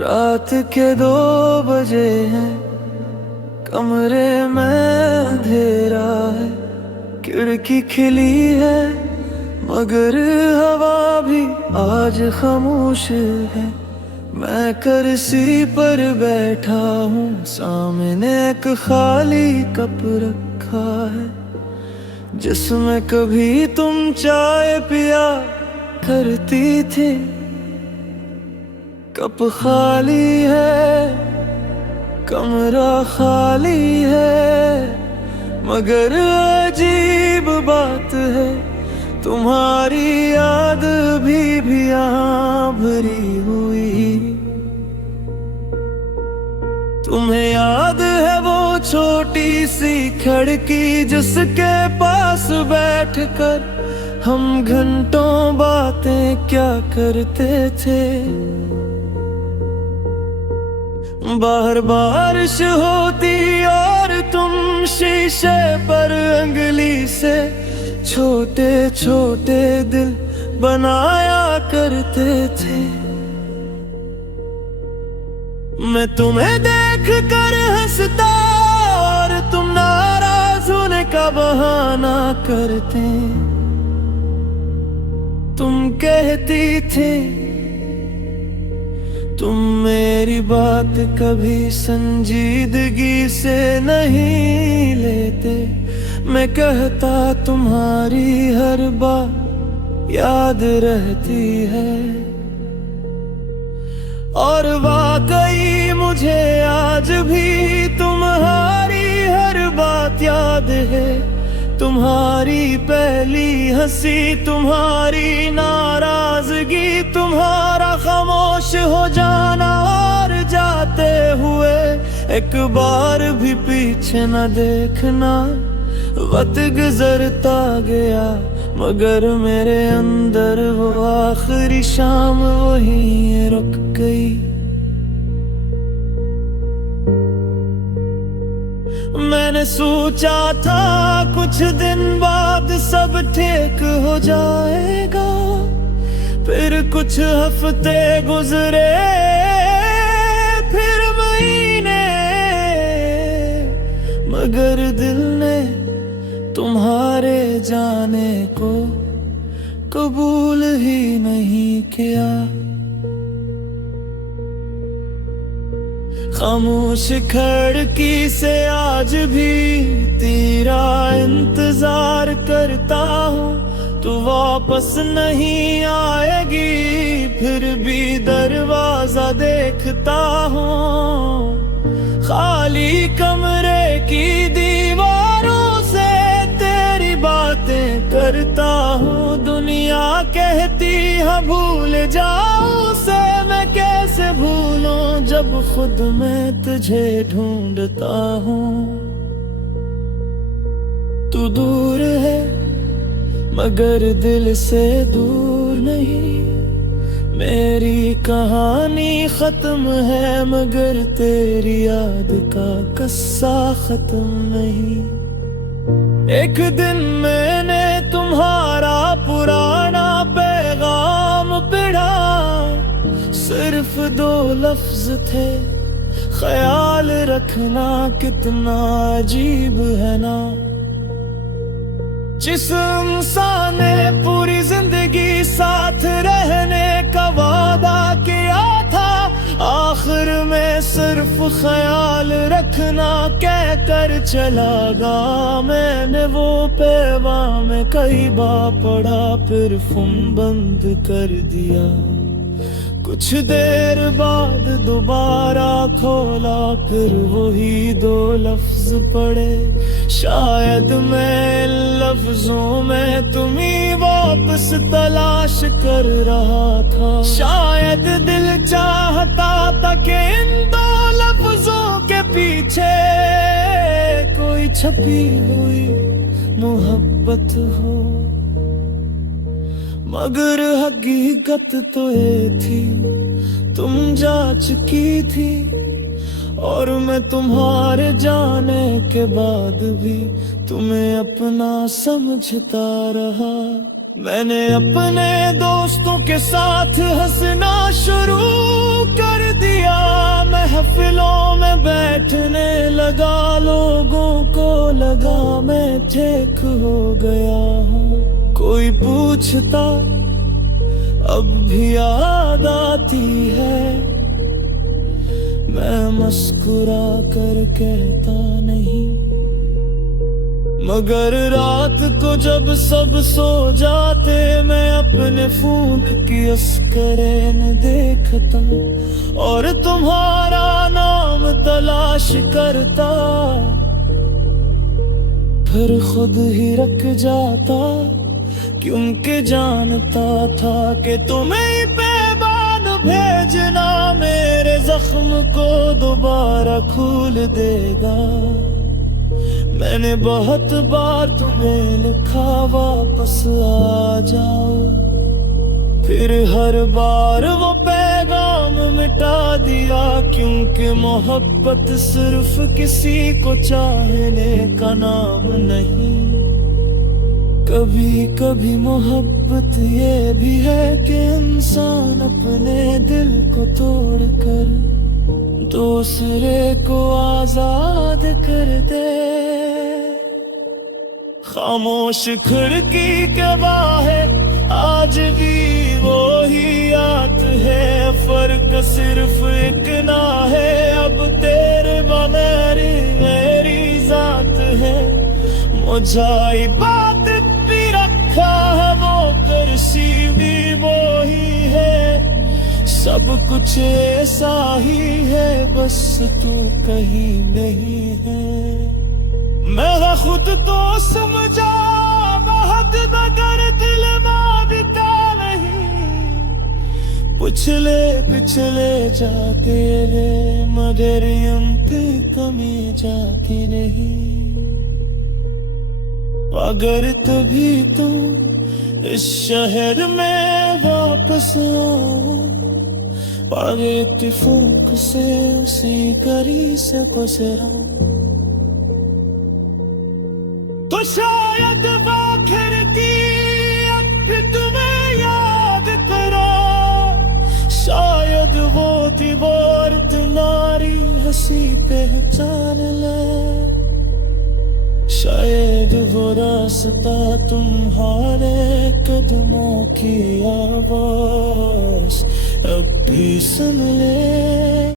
रात के 2 बजे हैं, कमरे में अंधेरा है। खिड़की खिली है मगर हवा भी आज खामोश है। मैं कुर्सी पर बैठा हूँ, सामने एक खाली कप रखा है जिसमें कभी तुम चाय पिया करती थी। कप खाली है, कमरा खाली है, मगर अजीब बात है तुम्हारी याद भी यहाँ भरी हुई। तुम्हें याद है वो छोटी सी खिड़की जिसके पास बैठकर हम घंटों बातें क्या करते थे। बाहर बारिश होती और तुम शीशे पर अंगली से छोटे छोटे दिल बनाया करते थे। मैं तुम्हें देख कर हंसता और तुम नाराज होने का बहाना करते। तुम कहती थी तुम मेरी बात कभी संजीदगी से नहीं लेते। मैं कहता तुम्हारी हर बात याद रहती है। और वाकई मुझे आज भी तुम्हारी हर बात याद है। तुम्हारी पहली हंसी, तुम्हारी नाराजगी, तुम्हारा खामोश हो जाना और जाते हुए एक बार भी पीछे न देखना। वक्त गुजरता गया मगर मेरे अंदर वो आखिरी शाम वहीं रुक गई। मैंने सोचा था कुछ दिन बाद सब ठीक हो जाएगा, फिर कुछ हफ्ते गुजरे, फिर महीने, मगर दिल ने तुम्हारे जाने को कबूल ही नहीं किया। खामोश खिड़की से आज भी तेरा इंतजार करता हूँ। तू वापस नहीं आएगी फिर भी दरवाजा देखता हूँ। खाली कमरे की दीवारों से तेरी बातें करता हूँ। दुनिया कहती है भूल जाऊं से, मैं कैसे भूलूं जब खुद मैं तुझे ढूंढता हूँ। तू दूर है मगर दिल से दूर नहीं। मेरी कहानी खत्म है मगर तेरी याद का किस्सा खत्म नहीं। एक दिन मैंने तुम्हारा पुराना पैगाम पढ़ा, सिर्फ 2 लफ्ज थे, ख्याल रखना कितना अजीब है ना। जिस इंसान ने पूरी जिंदगी साथ रहने का वादा किया था, आखिर में सिर्फ ख्याल रखना कह कर चला गया। मैंने वो पैगाम कई बार पढ़ा फिर फोन बंद कर दिया। कुछ देर बाद दोबारा खोला फिर वही 2 लफ्ज पढ़े। शायद मैं इन लफ्जों में तुम्हें वापस तलाश कर रहा था। शायद दिल चाहता था कि इन 2 लफ्जों के पीछे कोई छपी हुई मोहब्बत हो, मगर हकीकत तो ये थी तुम जा चुकी थी। और मैं तुम्हारे जाने के बाद भी तुम्हें अपना समझता रहा। मैंने अपने दोस्तों के साथ हंसना शुरू कर दिया। लगा लोगों को लगा मैं ठीक हो गया हूँ। कोई पूछता अब भी याद आती है, मैं मुस्कुरा कर कहता नहीं। मगर रात को जब सब सो जाते मैं अपने फोन की स्क्रीन देखता और तुम्हारा नाम तलाश करता, फिर खुद ही रख जाता क्योंकि जानता था कि तुम्हें पैगाम भेजना मेरे जख्म को दोबारा खोल देगा। मैंने बहुत बार तुम्हें लिखा वापस आ जाओ, फिर हर बार वो पैगाम मिटा दिया क्योंकि मोहब्बत सिर्फ किसी को चाहने का नाम नहीं। कभी कभी मोहब्बत ये भी है कि इंसान अपने दिल को तोड़कर दूसरे को आजाद कर दे। खामोश खिड़की के बाहर आज भी वो ही याद है, फर्क सिर्फ एक ना है, अब तेरे बगैर मेरी जात है। मुझे बात भी रखा है वो कुर्सी भी वो ही है, सब कुछ ऐसा ही है बस तू कहीं नहीं है। मैं खुद तो समझा बहुत मगर दिल में बिता नहीं, पिछले पिछले जाते रहे मगर हम पे कमी जाती नहीं। अगर तभी तुम इस शहर में वापस आओ, पागे इत्तेफाक से उसी गली से गुजरा, तो शायद आखिर की अब तुम्हें याद करा, शायद वो दीवार तुम्हारी हंसी पहचान ले, शायद वो रास्ता तुम्हारे कदमों की आवाज अब भी सुन ले।